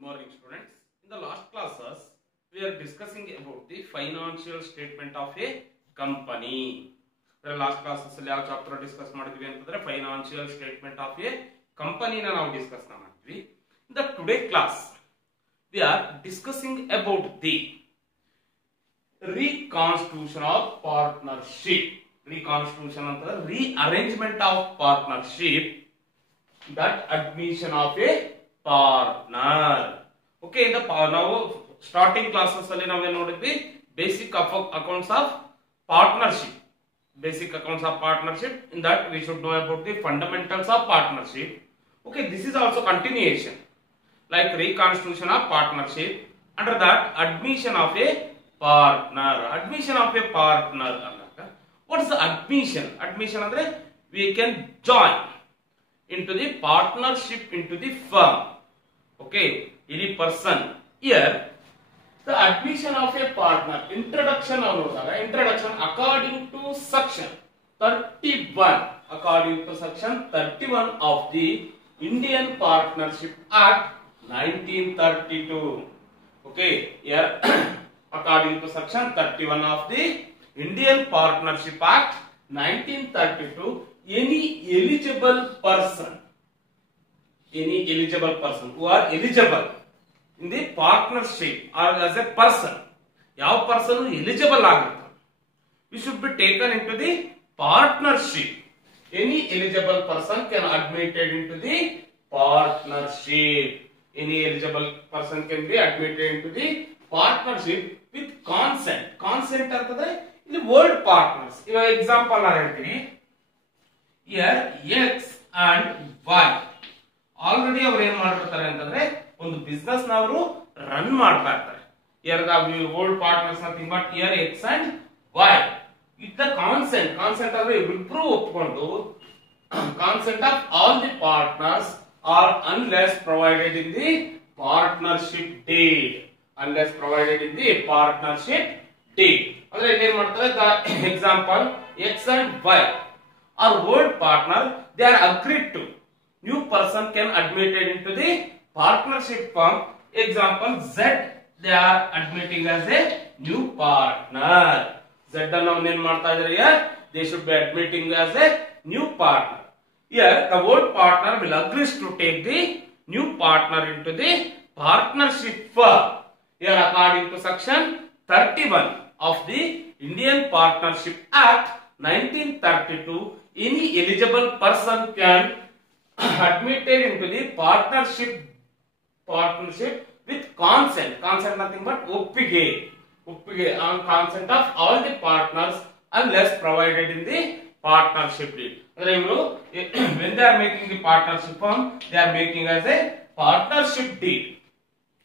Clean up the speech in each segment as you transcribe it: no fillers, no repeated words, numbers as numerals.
Good morning, students. In the last classes, we are discussing about the financial statement of a company. The last classes ಅಲ್ಲಿ ಯಾವ chapter discuss ಮಾಡಿದ್ವಿ ಅಂತಂದ್ರೆ financial statement of A ಕಂಪನಿನ ನಾವು discuss ಮಾಡಿದ್ವಿ. In the today class, we are discussing about the reconstitution of partnership. Reconstitution ಅಂತಂದ್ರೆ rearrangement of partnership, that admission of a partner. Okay, in the ನಾವು starting classes ಅಲ್ಲಿ ನಾವೇನ್ ನೋಡಿದ್ವಿ, basic accounts of partnership. Basic accounts of partnership. In that we should know about the fundamentals of partnership. Okay, this is also continuation, like reconstitution of partnership. Under that, admission of a partner. Admission of a partner. What is the admission? Admission andre we can join into the partnership into the firm. Okay, any person here. The admission of a partner, introduction according to section 31, according to section 31 of the Indian Partnership Act 1932. Okay, here according to section 31 of the Indian Partnership Act 1932, any eligible person who are eligible in the partnership or as a person, ಯಾವ person eligible ಆಗಿರ್ತಾರೆ, we should be taken into the partnership. Any eligible person can admitted into the partnership. Any eligible person can be admitted into the partnership with consent. Consent ಅಂತಂದ್ರೆ ಇಲ್ಲಿ word partners. ಇವಾಗ example ನಾನು ಹೇಳ್ತೀನಿ. Here X and Y already ಅವರು ಏನ್ ಮಾಡಿರ್ತಾರೆ ಅಂತಂದ್ರೆ ಒಂದು ಬಿಸ್ನೆಸ್ ನವರು ರನ್ ಮಾಡ್ತಾ ಇರ್ತಾರೆ. Old partners nothing but here X and Y with the consent ಅಂದ್ರೆ ಇಬ್ರು ಒಪ್ಪಿಕೊಂಡು consent of all the partners are unless provided in the partnership deed. Unless provided in the partnership deed ಅಂದ್ರೆ ಏನ್ ಮಾಡ್ತಾರೆ, example X and Y are old partner, they are agreed to new person can admitted into the partnership firm. Example Z, they are admitting as a new partner. Z ಅನ್ನು ಏನು ಮಾಡ್ತಾ ಇದ್ದಾರೆ, here they should be admitting as a new partner. Here the old partner will agree to take the new partner into the partnership firm. Here according to section 31 of the Indian Partnership Act 1932, any eligible person can admitted into the partnership with consent nothing but ಒಪ್ಪಿಗೆ on consent of all the partners unless provided in the partnership deed. ಅಂದ್ರೆ ಇವರು when they are making the partnership firm, they are making as a partnership deed.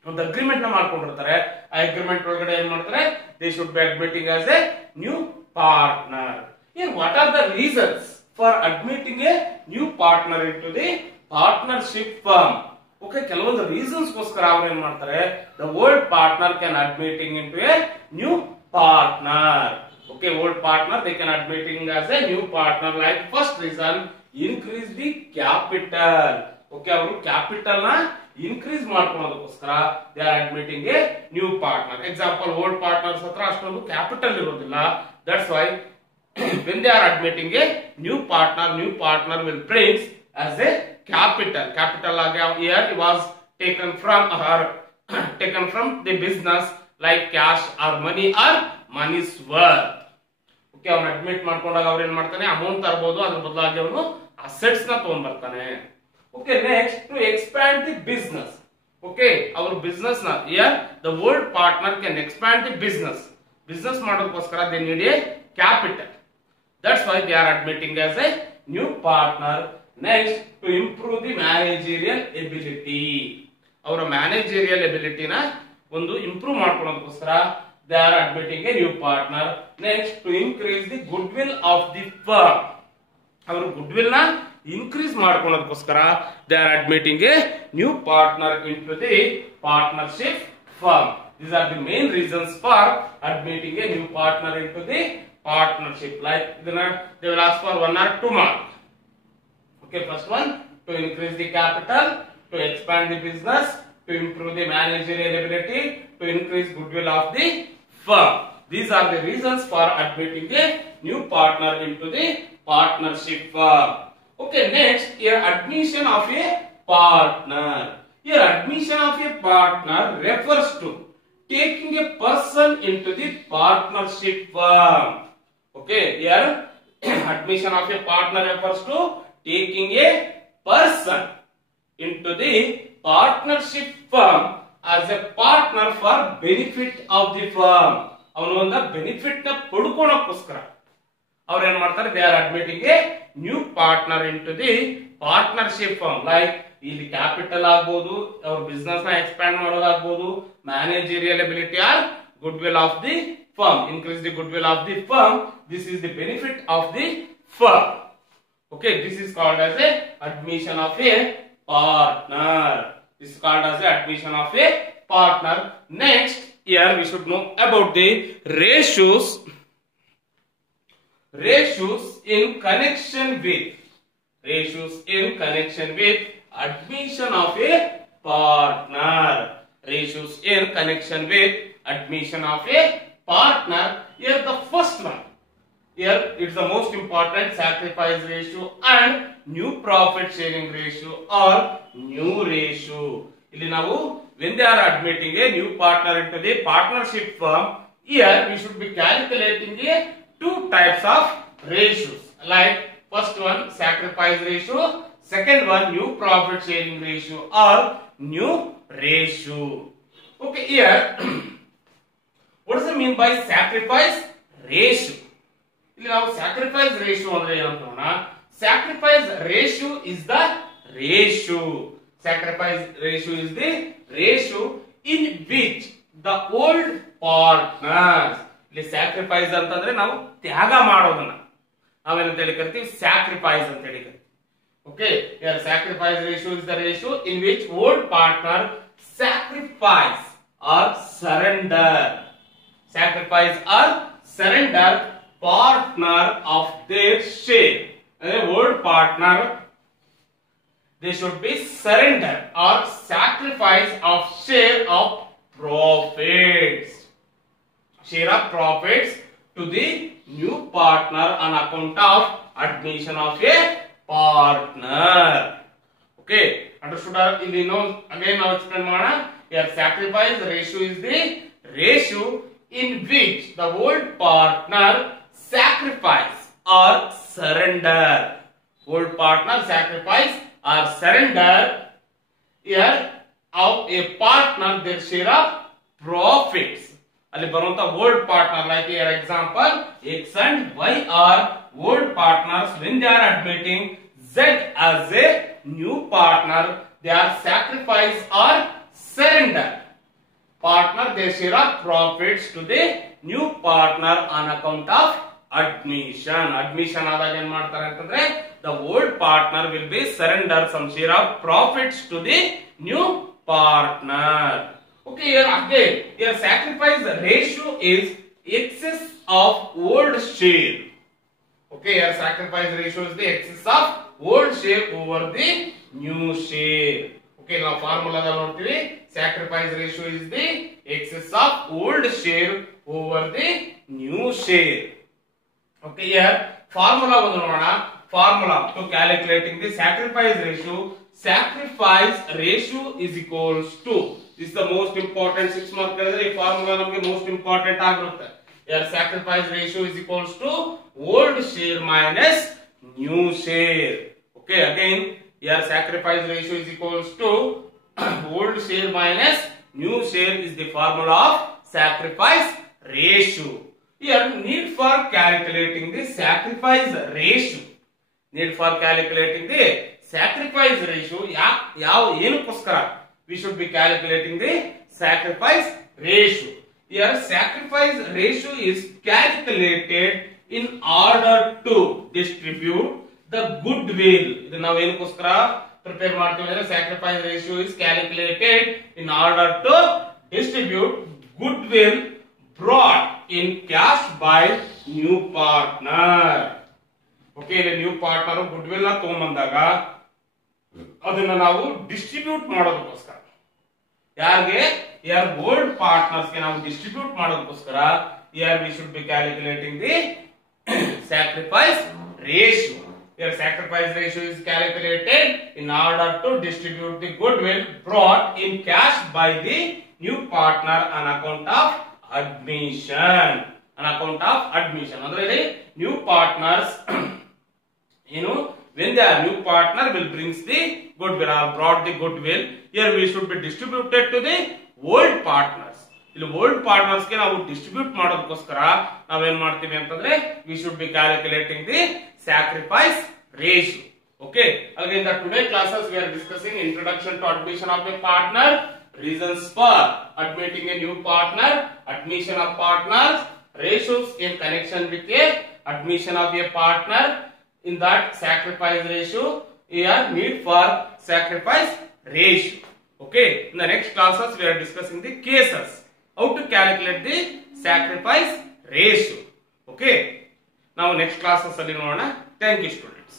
ಒಂದು agreement ನ ಮಾಡ್ಕೊಂಡಿರ್ತಾರೆ. ಆ agreement ಒಳಗಡೆ ಏನ್ ಮಾಡ್ತಾರೆ, they should be admitting as a new partner. Here what are the reasons for admitting a new partner into the partnership firm? Okay, ಕೆಲವೊಂದು reasons ಗೋಸ್ಕರ ಅವರು ಏನ್ ಮಾಡ್ತಾರೆ, the old partner can admitting into a new partner. Okay, old partner they can admitting as a new partner. Like first reason, increase the capital. Okay, ಅವರು capital ನ increase ಮಾಡ್ಕೊಳ್ಳೋದಕ್ಕೋಸ್ಕರ they are admitting a new partner. Example, old partners ಹತ್ರ ಅಷ್ಟೊಂದು capital ಇರೋದಿಲ್ಲ. That's why when they are admitting a new partner will bring as a capital here it was taken from the business like cash or money's worth. Okay, ಅವನು admit ಮಾಡ್ಕೊಂಡಾಗ ಅವ್ರು ಏನ್ ಮಾಡ್ತಾನೆ, amount ತರಬಹುದು, ಅದ್ರ ಬದಲಾಗಿ ಅವನು ಅಸೆಟ್ಸ್ ನ ತಗೊಂಡ್ ಬರ್ತಾನೆ. Okay, next to expand the business. Okay, our business na here the old partner can expand the business ಮಾಡೋದಕ್ಕೋಸ್ಕರ they need a capital. That's why they are admitting as a new partner. Next, to improve the managerial ability. ಅವರ managerial ಎಬಿಲಿಟಿನ ಒಂದು improve ಮಾಡ್ಕೊಳ್ಳೋದಕ್ಕೋಸ್ಕರ they are admitting a new partner. Next, to increase the goodwill of the firm. ಅವರು goodwill ನ increase ಮಾಡ್ಕೊಳ್ಳೋದಕ್ಕೋಸ್ಕರ they are admitting a new partner into the partnership firm. These are the main reasons for admitting a new partner into the partnership. Like they will ask for 1 or 2 marks. Okay, first one, to increase the capital, to expand the business, to improve the managerial ability, to increase goodwill of the firm. These are the reasons for admitting a new partner into the partnership firm. Okay, next, here admission of a partner. Here admission of a partner refers to taking a person into the partnership firm. Okay, here admission of a partner refers to taking a person into the partnership firm as a partner for benefit of the firm. ಅವನು ಒಂದು benefit ನ ಪಡ್ಕೊಳಕ್ಕೋಸ್ಕರ ಅವ್ರು ಏನ್ ಮಾಡ್ತಾರೆ, they are admitting a new partner into the partnership firm. Like ಇಲ್ಲಿ capital ಆಗ್ಬೋದು, ಅವ್ರ business ನ ಎಕ್ಸ್ಪ್ಯಾಂಡ್ ಮಾಡೋದಾಗ್ಬೋದು, managerial ability or goodwill of the firm, increase the goodwill of the firm. This is the benefit of the firm. Okay, this is called as a admission of a partner. This is called as a admission of a partner. Next, here we should know about the ratios in connection with admission of a partner. Ratios in connection with admission of a partner. Here the first one, here it's the most important, sacrifice ratio and new profit sharing ratio or new ratio. ಇಲ್ಲಿ ನಾವು when they are admitting a new partner into the partnership firm, here we should be calculating a two types of ratios. Like first one sacrifice ratio, second one new profit sharing ratio or new ratio. Okay, here what does it mean by sacrifice ratio? ಇಲ್ಲಿ ನಾವು sacrifice ratio ಅಂದ್ರೆ ಏನಂತ, sacrifice ratio is the ratio, sacrifice ratio is the ratio in which the old partners. ಇಲ್ಲಿ sacrifice ಅಂತಂದ್ರೆ ನಾವು ತ್ಯಾಗ ಮಾಡೋದನ್ನ ನಾವೇನಂತ ಹೇಳಿ ಕರಿತೀವಿ, ಸ್ಯಾಕ್ರಿಫೈಸ್ ಅಂತ ಹೇಳಿ ಕರಿತೀವಿ. Okay, here sacrifice ratio is the ratio in which old partner sacrifice or surrender, sacrifice or surrender partner of their share. Old partner, they should be surrender or sacrifice of share of profits to the new partner on account of admission of a partner. Okay, understood? ಇಲ್ಲಿ ನಾವು again ನಾವು explain ಮಾಡೋಣ. Here sacrifice ratio is the ratio in which the old partner sacrifice or surrender. Old partner sacrifice or surrender here of a partner their share of profits. ಅಲ್ಲಿ ಬರುವಂತ old partner, like here example X and Y are old partners. When they are admitting Z as a new partner, they are sacrifice or surrender partner their share of profits to the new partner on account of admission. Admission ಆದಾಗ ಏನ್ ಮಾಡ್ತಾರೆ ಅಂತಂದ್ರೆ the old partner will be surrender some share of profits to the new partner. Okay, here again, here sacrifice ratio is excess of old share. Okay, here sacrifice ratio is the excess of old share over the new share. Okay, now formula ನೋಡ್ತೀವಿ, sacrifice ratio is the excess of old share over the new share. Okay, here formula ಒಂದು ನೋಡೋಣ. Formula to calculating the sacrifice ratio. Sacrifice ratio is equals to, this is the most important 6 mark ಹೇಳಿದ್ರೆ ಈ formula ನಮಗೆ most important ಆಗಿರುತ್ತೆ. Here sacrifice ratio is equals to old share minus new share. Okay, again here sacrifice ratio is equals to old share minus new share is the formula of sacrifice ratio. Here need for calculating the sacrifice ratio. Need for calculating the sacrifice ratio. ಯಾವ ಏನಕ್ಕೋಸ್ಕರ we should be calculating the sacrifice ratio. Here sacrifice ratio is calculated in order to distribute the goodwill. ಇದು ನಾವು ಏನಕ್ಕೋಸ್ಕರ prepare ಮಾಡ್ತೀವಿ ಅಂದ್ರೆ sacrifice ratio is calculated in order to distribute goodwill brought in cash by new partner. Okay, the new partner goodwill ನ ತಗೊಂಬಂದಾಗ ಅದನ್ನ ನಾವು distribute ಮಾಡೋದಕ್ಕೋಸ್ಕರ ಯಾರಿಗೆ here old partners ಗೆ ನಾವು ಡಿಸ್ಟ್ರಿಬ್ಯೂಟ್ ಮಾಡೋದಕ್ಕೋಸ್ಕರ here we should be calculating the sacrifice ratio. Here sacrifice ratio is calculated in order to distribute the goodwill brought in cash by the new partner on account of admission. On account of admission. ಅಂದ್ರೆ new partners, when the new partner will brings the goodwill or brought the goodwill, here we should be distributed to the old partners. ಇಲ್ಲಿ old partners ಗೆ ನಾವು distribute ಮಾಡೋದಕ್ಕೋಸ್ಕರ ನಾವೇನ್ ಮಾಡ್ತೀವಿ ಅಂತಂದ್ರೆ we should be calculating the sacrifice ratio. Okay, again the today classes we are discussing introduction to admission of a partner, reasons for admitting a new partner, admission of partners, ratios in connection with a admission of a partner. In that sacrifice ratio, here need for sacrifice ratio. Okay, in the next classes we are discussing the cases, how to calculate the sacrifice ratio. Okay, now next classes alli nodona. Thank you students.